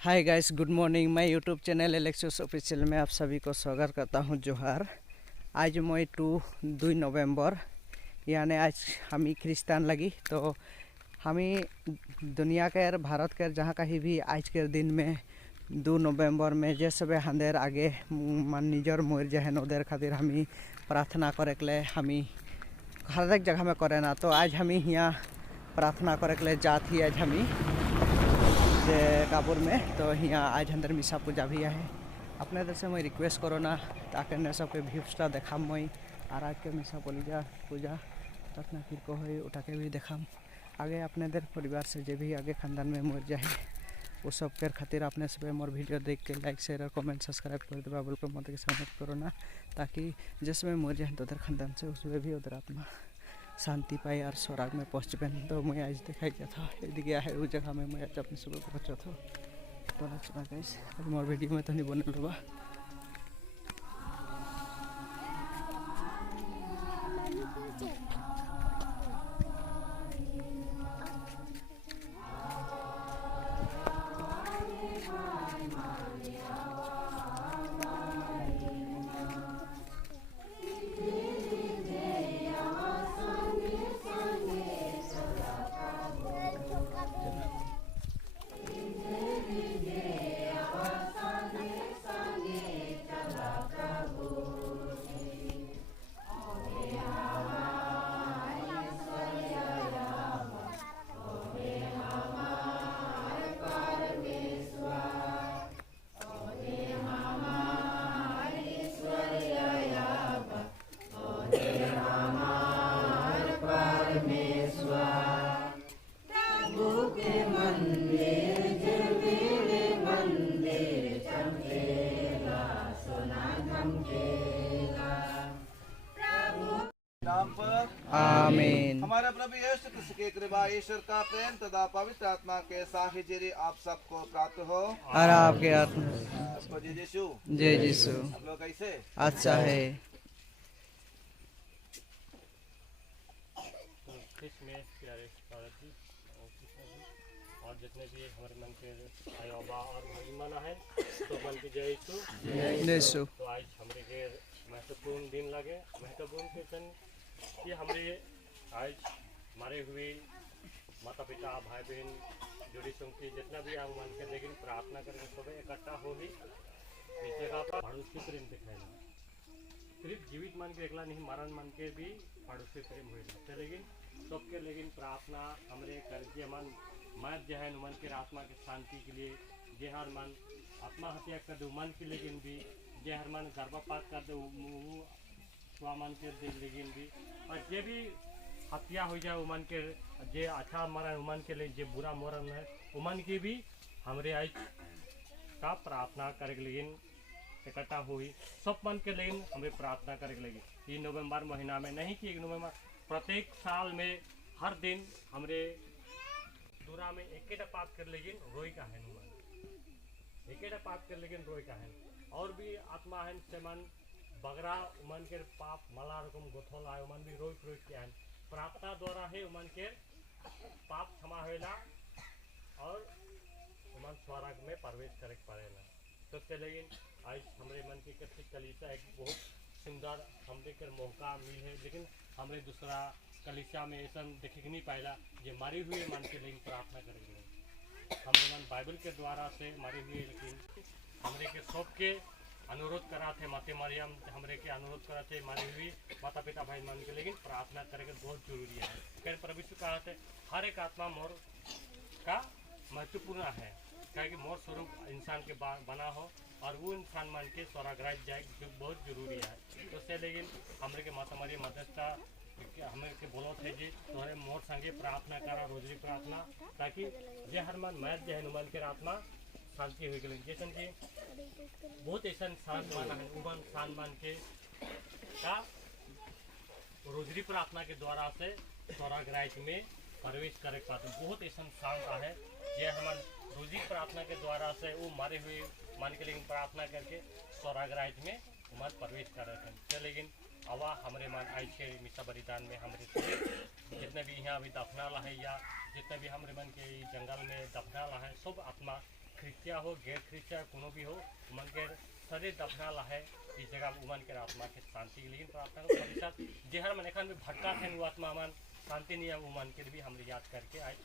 Hi guys, good morning. मैं YouTube channel Alexius official में आप सभी को स्वागत करता हूं। जोहार। आज मैं 2 नवंबर यानी आज हमी ख्रिस्तान लगी तो हमी दुनिया के भारत के जहाँ कहीं भी आज के दिन में 2 नवंबर में जैसे हंदेर आगे मन निजर मोर जहन उधर खातिर हमी प्रार्थना करे के लिए हमी हर एक जगह में करे ना। तो आज हमी यहाँ प्रार्थना करे के लिए जात ही आज हमी काबुल में। तो यहाँ आज अंदर मिसा पूजा भी है। अपने इधर से मैं रिक्वेस्ट करो ना ताकि ने सबके व्यूज़टा देखाम मैं और आज के मिसा पूजा अपना फिर को है उठा के भी देखाम आगे अपने इधर परिवार से जो भी आगे खानदान में मर जाए वो सब के खातिर अपने सब मोर वीडियो देख के लाइक शेयर और कमेंट सब्सक्राइब कर देवा बोल कर मत के सपोर्ट करो ना, ताकि जिसमें मर जाए तो उधर खानदान से उसमें भी उधर आत्मा शांति पाए और स्वर्ग में पहुँच पेन। तो मैं आज दिखाई गया था यदि गया है उस जगह में मैं आज अपने सुबह पहुँचा था। तो अच्छा गाइस, मोर वीडियो में तो नहीं बने लगा। आमीन। हमारा प्रभु यीशु क्रिस्त की कृपा, ईश्वर का प्रेम तथा पवित्र आत्मा के साहित्य आप सबको प्राप्त हो और आपके आत्मा। सबको जय यीशु। जय यीशु। आप लोग कैसे? अच्छा है। में प्यारे भारत जी और जितने भी हमारे मन के आयोबा और महिमाना है तो मन की जय यीशु। तो आज हमारे के महत्वपूर्ण दिन लगे, महत्वपूर्ण क्वेश्चन कि हमारे आज मारे हुए माता पिता भाई बहन जोड़ी संख्या जितना भी हम मन के लेकिन प्रार्थना करेंगे सब इकट्ठा होगी इस जगह पर पड़ोसी प्रेम दिखाएगा। सिर्फ जीवित मन के एकला नहीं, मरण मन के भी पड़ोसी प्रेम होगा। लेकिन सबके लेकिन प्रार्थना हमारे कर मन मत जो है मन के आत्मा के शांति के लिए जे हर मन आत्महत्या कर दो मन के लेकिन भी जे हर मन गर्भपात कर दो मन के लेकिन भी और जे भी हत्या हो जाए उमन के जे अच्छा मरण उमन के लिए जे बुरा मरण है उमन के भी हमारे आज का प्रार्थना करे लेकिन इकट्ठा हुई सब मन के लेकिन हमें प्रार्थना करे लगी। 3 नवंबर महीना में नहीं कि 1 नवंबर प्रत्येक साल में हर दिन हमारे दूरा में एक पाप कर लेकिन रोई का है एक पाप कर लेकिन रोई का है और भी आत्मा है से मन बगरा उमन के पाप मला रकम गोथल आए उमन भी रोई रोई के हैं प्रार्थना द्वारा है उमन के पाप क्षमा होना और उमन स्वर्ग में प्रवेश करे पड़ेगा। तो से लेकिन आज हमारे मन की कथित कलीसिया एक बहुत सुंदर हमने के मौका मिल है, लेकिन हमें दूसरा कलीसिया में ऐसा देखे नहीं पाएला जो मारी हुई मन के लेकिन प्रार्थना करेंगे। हमारे मन बाइबल के द्वारा से मारी हुई लेकिन हमारे के सबके अनुरोध करा थे माते मरियम हमरे के अनुरोध करा थे मारी हुई माता पिता भाई मन के लेकिन प्रार्थना करेंगे बहुत जरूरी है। कह प्रभु यीशु कहा थे हर एक आत्मा मोर का महत्वपूर्ण है, क्या कि मोर स्वरूप इंसान के बना हो और वो इंसान मन के स्वर्ग जाए जो बहुत जरूरी है। तो से लेकिन हमरे के माता मरियम मध्यस्थता हमें के बोलो थे जी तुम्हारे मोर संगे प्रार्थना करा रोजरी प्रार्थना ताकि जे हर मन मैच जे है मन के आत्मा शांति हो गई। जैसे कि बहुत ऐसा इंसान माना है उमन इंसान मान के का रोजरी प्रार्थना के द्वारा से स्वर्ग राज्य में प्रवेश करे पाते बहुत ऐसा इंसान है ये हम रोजरी प्रार्थना के द्वारा से वो मारे हुए मान के लेकिन प्रार्थना करके स्वर्ग राज्य में उमन प्रवेश कर रहे थे। लेकिन अवा हमारे मन आज के मिसा बलिदान में हमारे जितने भी यहाँ अभी दफनाला है या जितने भी हमारे मन के जंगल में दफनाला है सब आत्मा ख्रिस्तिया हो गैर ख्रिस्तिया कोनो भी हो उमन के सरे दफना है इस जगह उमन के आत्मा के शांति के लिए प्रार्थना करो साथ जेहर मन एखन में भटका थे वो आत्मा मन शांति नहीं है उमन के भी हमरे याद करके आज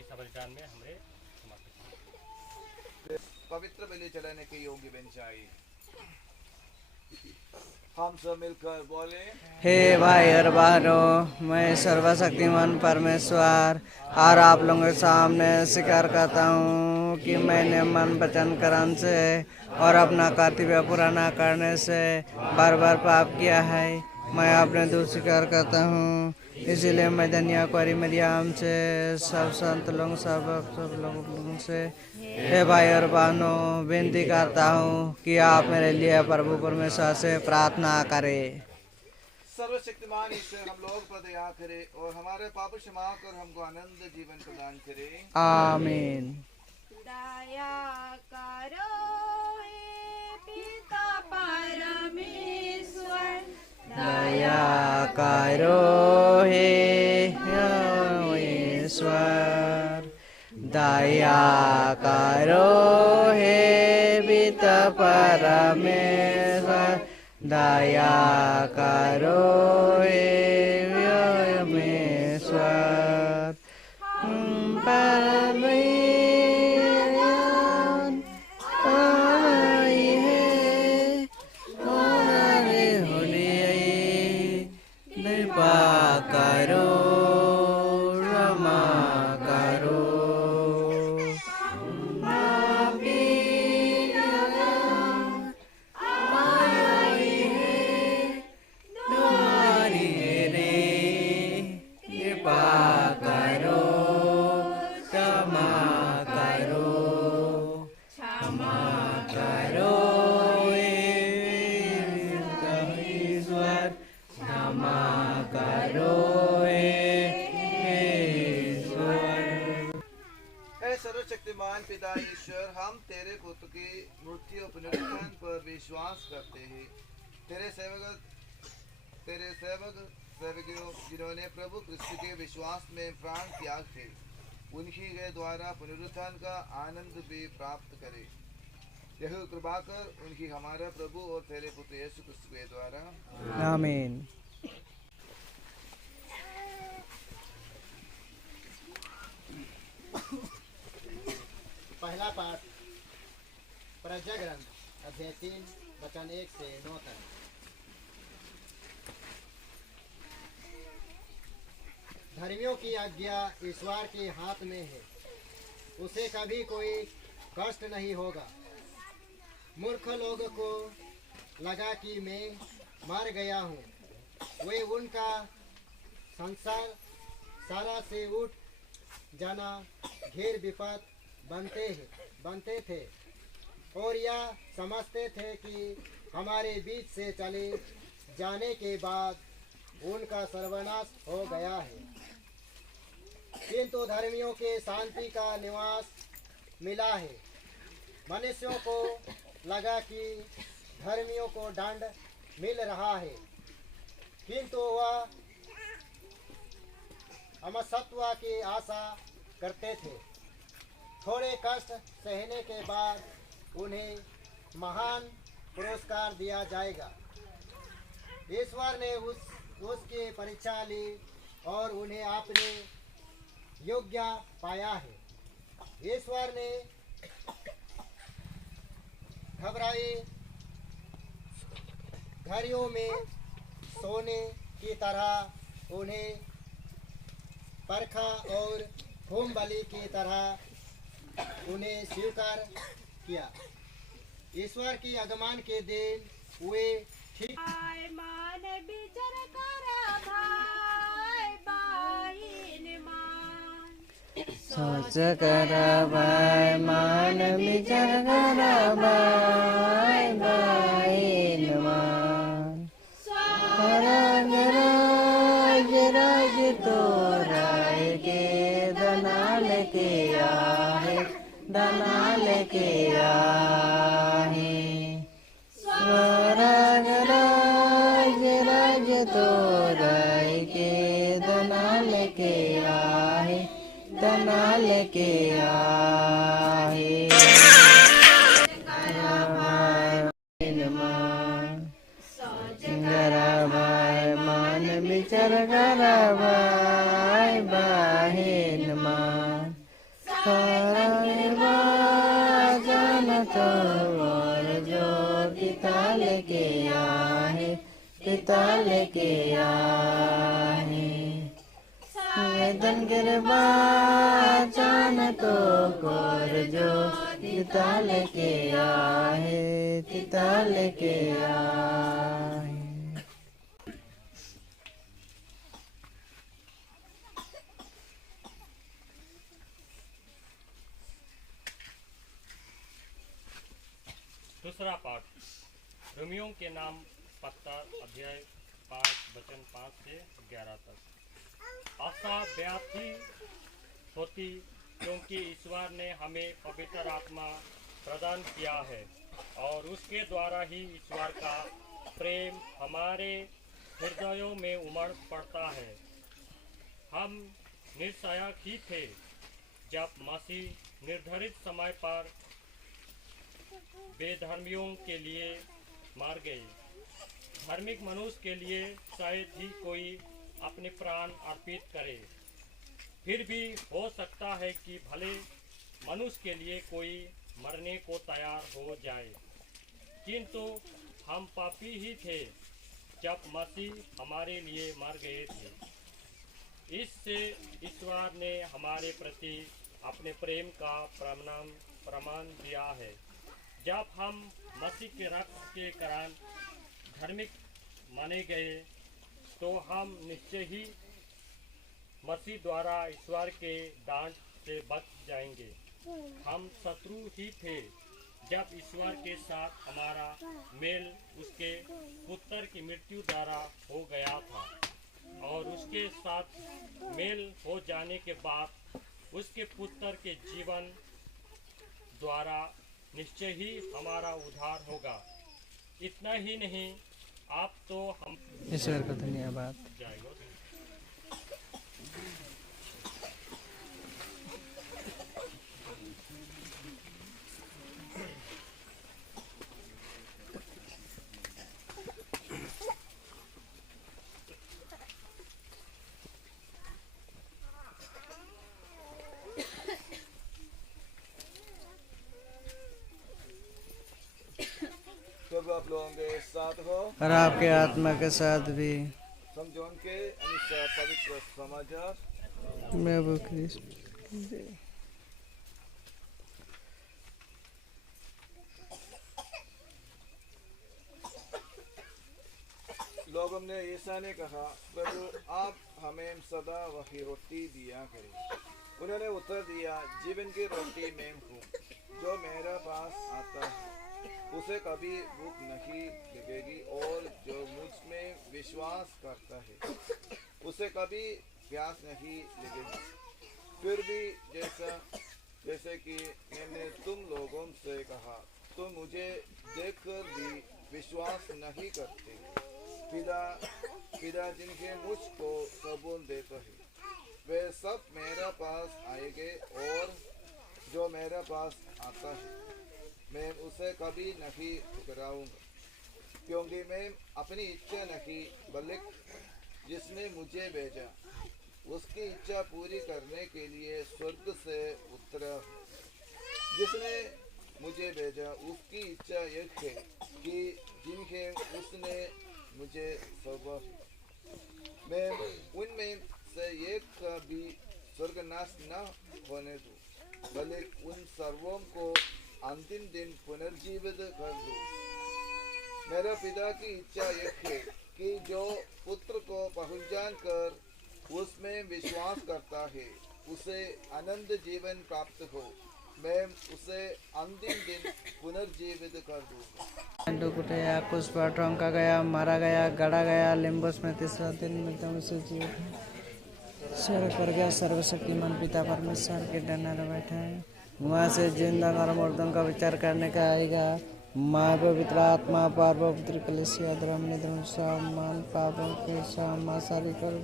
इस बलिदान में हमरे समर्पित पवित्र बलि चढ़ाने के योग्य बन जाए। हम सब मिलकर बोले, हे भाई और बहनों, मैं सर्वशक्तिमान परमेश्वर और आप लोगों के सामने स्वीकार करता हूँ कि मैंने मन वचन कर्म से और अपना कर्तव्य पूरा न करने से बार बार पाप किया है। मैं अपने दोष स्वीकार करता हूँ, इसीलिए मैं धन्य क्वारी मरियम से सब संत लोग सब लोगों से हे भाई और बहनों विनती करता हूँ कि आप मेरे लिए प्रभु परमेश्वर से प्रार्थना करें। सर्वशक्तिमान ईश्वर हम लोग पर दया करे और हमारे पाप क्षमा कर हमको आनंद जीवन प्रदान करे। आमीन। दया करो हे पिता परमेश्वर, दया करो हे ईश्वर, दया करो हे पिता परमेश्वर, दया करो हे परमेश्वर। सर्वशक्तिमान पिता ईश्वर, हम तेरे पुत्र की मृत्यु और पुनरुत्थान पर विश्वास करते हैं। तेरे सेवकों जिन्होंने प्रभु कृष्ण के विश्वास में प्राण त्याग थे, उनकी के द्वारा पुनरुत्थान का आनंद भी प्राप्त करे। यह कृपा कर उनकी हमारा प्रभु और तेरे पुत्र यीशु क्रिस्त के द्वारा आमीन। पहला पाठ प्रजा ग्रंथ अध्याय 3 वचन 1 से 9 तक। धर्मियों की आज्ञा ईश्वर के हाथ में है, उसे कभी कोई कष्ट नहीं होगा। मूर्ख लोगों को लगा कि मैं मर गया हूँ, वे उनका संसार सारा से उठ जाना घेर विपद बनते थे और यह समझते थे कि हमारे बीच से चले जाने के बाद उनका सर्वनाश हो गया है। किंतु धर्मियों के शांति का निवास मिला है। मनुष्यों को लगा कि धर्मियों को दंड मिल रहा है, किंतु वह अमरत्व की आशा करते थे। थोड़े कष्ट सहने के बाद उन्हें महान पुरस्कार दिया जाएगा। ईश्वर ने उसकी परीक्षा ली और उन्हें अपने योग्य पाया है। ईश्वर ने घबराई घड़ियों में सोने की तरह उन्हें परखा और होम बलि की तरह उन्हें स्वीकार किया। ईश्वर की आगमन के दिन वे ठीक मान विचार करा भाई बहिन मान, सोच कर भाई मान विचार कर भाई बहिन मान। स्वराज राज तो राय के दनाल के आहे, दनाल के आहे। स्वराज राज तो राय के दनाल के आहे, दनाल के आहे। तो और जो पिता लेके आए, पिता लेके आए। वेदन गिरबा जान तो और जो पिता लेके आए, पिता लेके आए। दूसरा पाठ रोमियो के नाम पत्र अध्याय 5 वचन 5 से 11 तक। आशा व्याप्ति होती क्योंकि ईश्वर ने हमें पवित्र आत्मा प्रदान किया है और उसके द्वारा ही ईश्वर का प्रेम हमारे हृदयों में उमड़ पड़ता है। हम निश्चय ही थे जब मसीह निर्धारित समय पर बेधर्मियों के लिए मार गए। धार्मिक मनुष्य के लिए शायद ही कोई अपने प्राण अर्पित करे, फिर भी हो सकता है कि भले मनुष्य के लिए कोई मरने को तैयार हो जाए। किंतु हम पापी ही थे जब मसीह हमारे लिए मर गए थे। इससे ईश्वर ने हमारे प्रति अपने प्रेम का प्रमाण दिया है। जब हम मसीह के रक्त के कारण धार्मिक माने गए तो हम निश्चय ही मसीह द्वारा ईश्वर के डांट से बच जाएंगे। हम शत्रु ही थे जब ईश्वर के साथ हमारा मेल उसके पुत्र की मृत्यु द्वारा हो गया था, और उसके साथ मेल हो जाने के बाद उसके पुत्र के जीवन द्वारा निश्चय ही हमारा उद्धार होगा। इतना ही नहीं, आप तो हम ईश्वर का धन्यवाद। जाएगा। प्रभु आप लोगों के साथ हो और आपके आत्मा के साथ भी। समझौन के अनुसार पवित्र समाचार मैं वो ख्रिस्त लोगों ने ईसा ने कहा, प्रभु आप हमें सदा वही रोटी दिया करें। उन्होंने उत्तर दिया, जीवन की रोटी मैं हूँ। जो मेरे पास आता है उसे कभी भूख नहीं लगेगी, और जो मुझ में विश्वास करता है उसे कभी प्यास नहीं लगेगी। फिर भी जैसे कि मैंने तुम लोगों से कहा, तुम मुझे देखकर भी विश्वास नहीं करते। पिता जिनके मुझको सबूत देते हैं वे सब मेरे पास आएंगे, और जो मेरे पास आता है मैं उसे कभी नहीं ठुकराऊंगा, क्योंकि मैं अपनी इच्छा नहीं बल्कि जिसने मुझे भेजा उसकी इच्छा पूरी करने के लिए स्वर्ग से उतरा हूँ। जिसने मुझे भेजा उसकी इच्छा यह है कि जिनके उसने मुझे सौंपा मैं उनमें से एक का भी स्वर्गनाश न होने दूँ, बल्कि उन सर्वों को अंतिम दिन पुनर्जीवित कर दूं। मेरा पिता की इच्छा यह है कि जो पुत्र को पहचान कर उसमें विश्वास करता है उसे अनंत जीवन प्राप्त हो। मैं उसे अंतिम दिन पुनर्जीवित कर दूंगा। कुटिया कुछ पर ट्रंका गया, मारा गया, गड़ा गया, लिम्बस में तीसरा दिन में स्वर्ग पर गया। सर्वशक्तिमान पिता परमेश्वर के डंडा में बैठा है, वहाँ से जिंदा और मुर्दों का विचार करने का आएगा। माँ पवित्र आत्मा पार पवित्र कलिसिया धर्म निधन सम्मान पापों के क्षमा सारी कर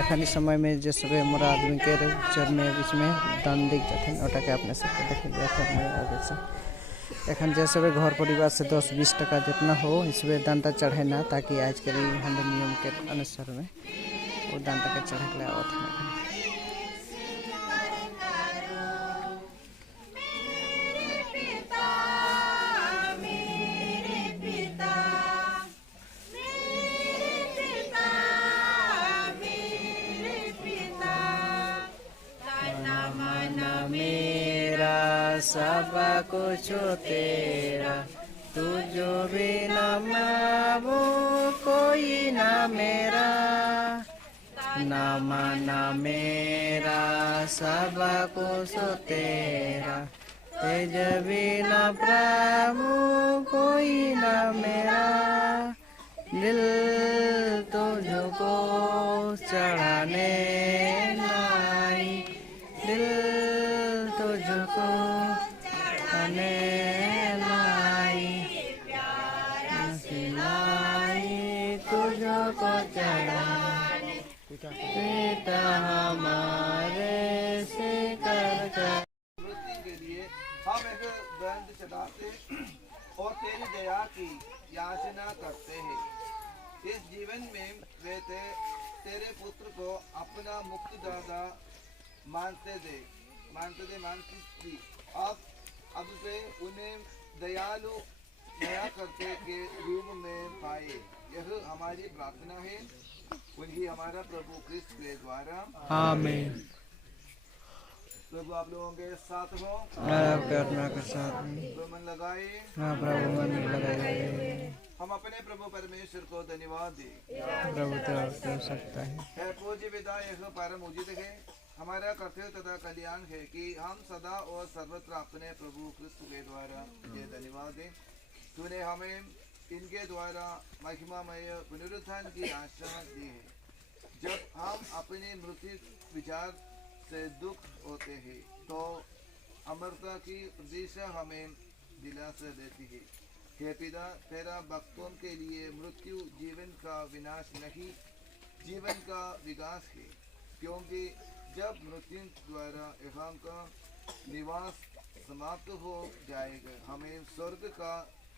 एखनी समय में जे सब मोर आदमी के चरने बीच में दान दिख जाते ओटा के अपने सबके देख एखन जे सब घर परिवार से 10-20 टका जितना हो इसमें दानटा चढ़े ना, ताकि आज के लिए हम नियम के अनुसार में उद्यान तक चढ़क ले आवत है। सब कुछ तेरा, तू जो भी न मांगो कोई ना मेरा, न माना मेरा सब कुछ तेरा, तेज भी न प्रभु कोई ना मेरा, दिल तुझको चढ़ाने लाई, दिल तुझको चढ़ाने लाई, सिलाई तुझको चढ़ाने, पिता हमारे से कर वृद्धि के लिए हम एक दंड चढ़ाते और तेरी दया की याचना करते हैं। इस जीवन में वे तेरे पुत्र को अपना मुक्तिदाता मानते थी। अब से उन्हें दयालु दया करते के रूप में पाए। यह हमारी प्रार्थना है उन्हीं हमारा प्रभु क्रिस्त के द्वारा, आमीन। प्रभु आप लोगों के साथ हो, आपके आत्मा के साथ में। तो मन लगाए, हाँ प्रभु मन लगाए। हम अपने प्रभु परमेश्वर को धन्यवाद दें। प्रभु तेरा कर सकता है। पूज्य पिता, यह परम उचित है, हमारा कर्तव्य तथा कल्याण है कि हम सदा और सर्वत्र अपने प्रभु क्रिस्त के द्वारा ये धन्यवाद दें। तूने हमें इनके द्वारा महिमामय पुनरुत्थान की आशा दी है। जब हम अपने मृत्यु विचार से दुख होते हैं तो अमरता की प्रतीक्षा हमें दिलासा देती है। हे पिता, तेरा भक्तों के लिए मृत्यु जीवन का विनाश नहीं, जीवन का विकास है, क्योंकि जब मृत्यु द्वारा यहाँ का निवास समाप्त हो जाएगा हमें स्वर्ग का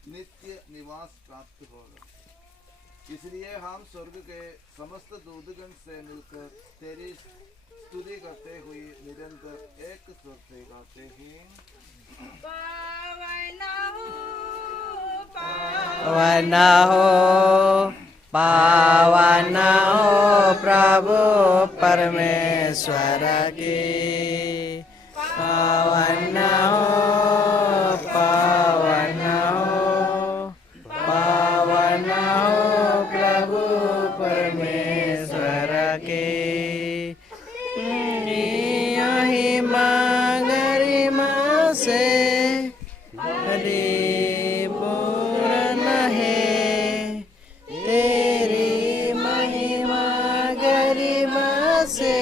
नित्य निवास प्राप्त होगा। इसलिए हम स्वर्ग के समस्त दूतगण से मिलकर तेरी स्तुति करते हुए निरंतर एक स्वर से गाते हैं। पावन हो, पावन हो, पावन हो प्रभु परमेश्वर की, पावन हो, पावन हो, पावन हो प्रभु परमेश्वर की, यही गरिमा से हरि पूर्ण है, तेरी महिमा गरिमा से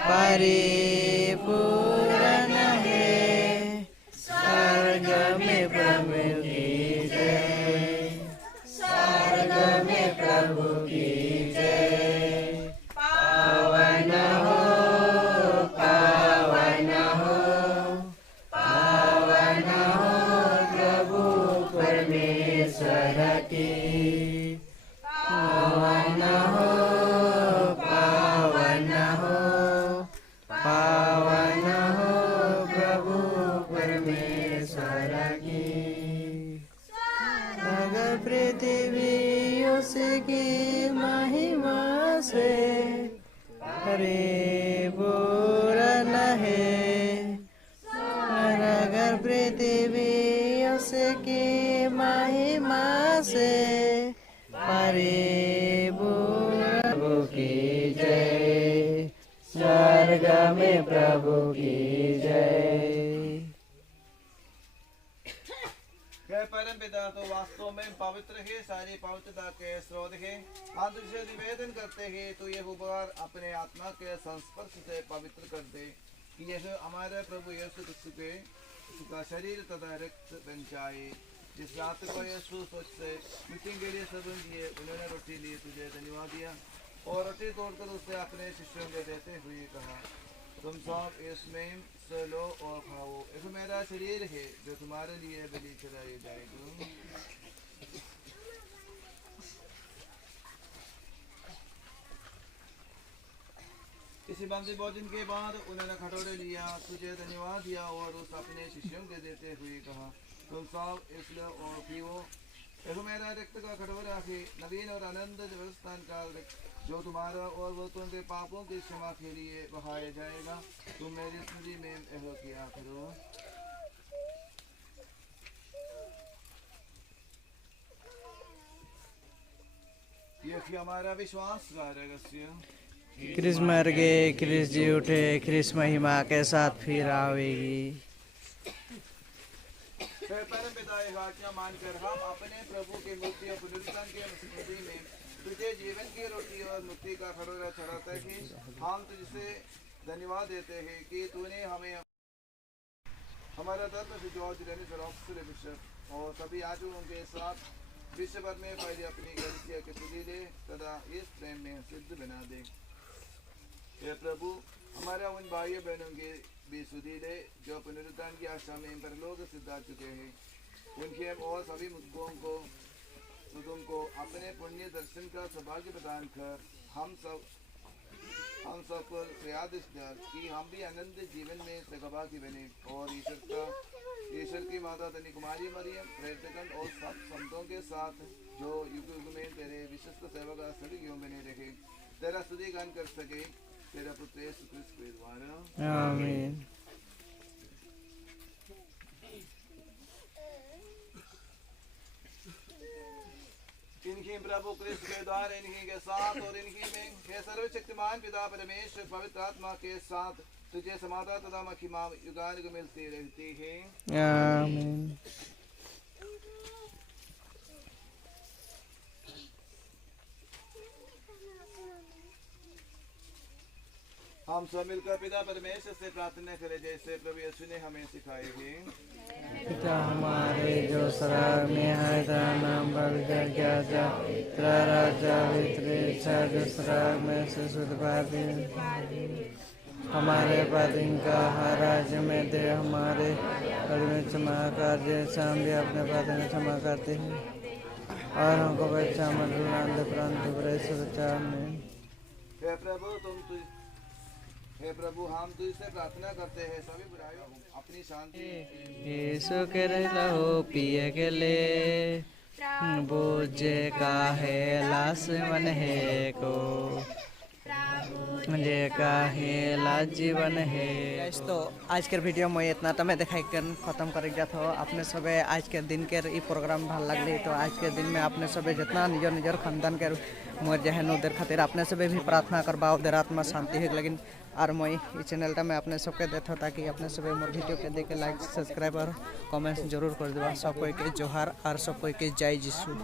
परिपूर्ण है। स्वर्ग में प्रभु की जय, स्वर्ग में प्रभु की जय। पावन हो, पावन हो, पावन हो प्रभु परमेश्वर की, पावन हो, पावन हो, पावन हो प्रभु परमेश्वर की। अगर पृथ्वी उसकी महिमा से परिपूर्ण है, अगर पृथ्वी उसकी महिमा से परिपूर्ण, प्रभु की जय, स्वर्ग में प्रभु की जय। हे परम पिता, तो वास्तव में पवित्र है, सारी पवित्रता के स्रोत है। हम तुझसे निवेदन करते हैं तो यह उपकार अपने आत्मा के संस्पर्श से पवित्र कर दे कि यह हमारे प्रभु यीशु क्रिस्त के उसका शरीर तथा रक्त बन जाए। जिस रात को यीशु सोच से मृत्यु के लिए सदन दिए, उन्होंने रोटी ली, तुझे धन्यवाद दिया और रोटी तोड़कर उसे अपने शिष्यों को देते हुए कहा, तुम सब इसमें से लो और खाओ, यह मेरा शरीर है जो तुम्हारे लिए बलि चढ़ाई जाएगा। बंसी भोजन के बाद उन्होंने कटोरे लिया, तुझे धन्यवाद दिया और उस अपने शिष्यों के देते हुए कहा, तुम सब इसलिए और पीओ, यह मेरा रक्त का कटोरा है, नवीन और अनंत व्यवस्थान का रक्त, जो तुम्हारा और बहुतों के पापों की क्षमा के लिए बहाया जाएगा। तुम मेरी स्मृति में यह किया करो। यह हमारा विश्वास का रहस्य। क्रिस मर गए, क्रिस जी उठे, क्रिस महिमा के साथ फिर आवेगी। परम पिता यह आज्ञा मानकर हम अपने प्रभु के मृत्यु और पुनरुत्थान के स्मृति में तुझे जीवन की रोटी और मुक्ति का कटोरा चढ़ाते हैं। हम तुझसे धन्यवाद देते हैं कि तूने हमें हमारा धर्म जॉर्ज रेनिस बिशप और सभी आजुओं के साथ विश्व भर में फैली अपनी कलीसिया के सुधीले तथा इस प्रेम में सिद्ध बना दे। हे प्रभु, हमारे उन भाई बहनों के भी सुधीले जो पुनरुत्थान की आशा में परलोक सिद्ध आ चुके हैं, उनके और सभी मुद्दों को तुमको अपने पुण्य दर्शन का सौभाग्य प्रदान कर हम सब पर प्रयास कि हम भी अनंत जीवन में सहभागी बने और ईश्वर की माता धन्य कुमारी मरियम प्रेरितगण और सब संतों के साथ जो युग युग में तेरे विशिष्ट सेवक सभी युग बने रहे, तेरा स्तुति गान कर सके, तेरा पुत्र यीशु क्रिस्त के द्वारा। आमीन। इनकी प्रभु क्रिस्त के द्वारा इन्हीं के साथ और इनकी में हे सर्वशक्तिमान पिता परमेश्वर पवित्र आत्मा के साथ तुझे समाधान तथा महिमा युगानुग मिलती रहती है। आमीन। हम सब मिलकर पिता परमेश्वर से प्रार्थना करें जैसे प्रभु यीशु ने हमें सिखाई है। पिता हमारे जो स्वर्ग में है, तेरा नाम पवित्र किया जाए, तेरा राज्य वितरे इच्छा जो स्वर्ग में से शुद्ध पाती हमारे पातिन का हर राज्य में दे, हमारे घर में क्षमा कर जैसे हम भी अपने पातिन को क्षमा करते हैं, और हमको बच्चा मत भुलाने परंतु बुरे से बचा हमें। हे प्रभु हम तुझसे प्रार्थना करते हैं सभी बुराइयों अपनी शांति यीशु के लहू पिए के ले बोझे का है लाश मन है को मुझे का है लाज जीवन है। तो आज के वीडियो में इतना तो मैं दिखाई कर खत्म कर जाता हूँ। अपने सब आज के दिन के ई प्रोग्राम भल लगली तो आज के दिन में अपने सब जितना निजर निजर खानदान के मोर जहन उधर खातिर अपने सब भी प्रार्थना करबा उधर आत्मा शांति है। लेकिन और मैं ये चैनल में अपने सबके देता ताकि अपने सब मोर वीडियो के देख लाइक सब्सक्राइब और कमेंट्स जरूर कर देवा। सब कोई के जोहार और सब कोई के जय यीशु।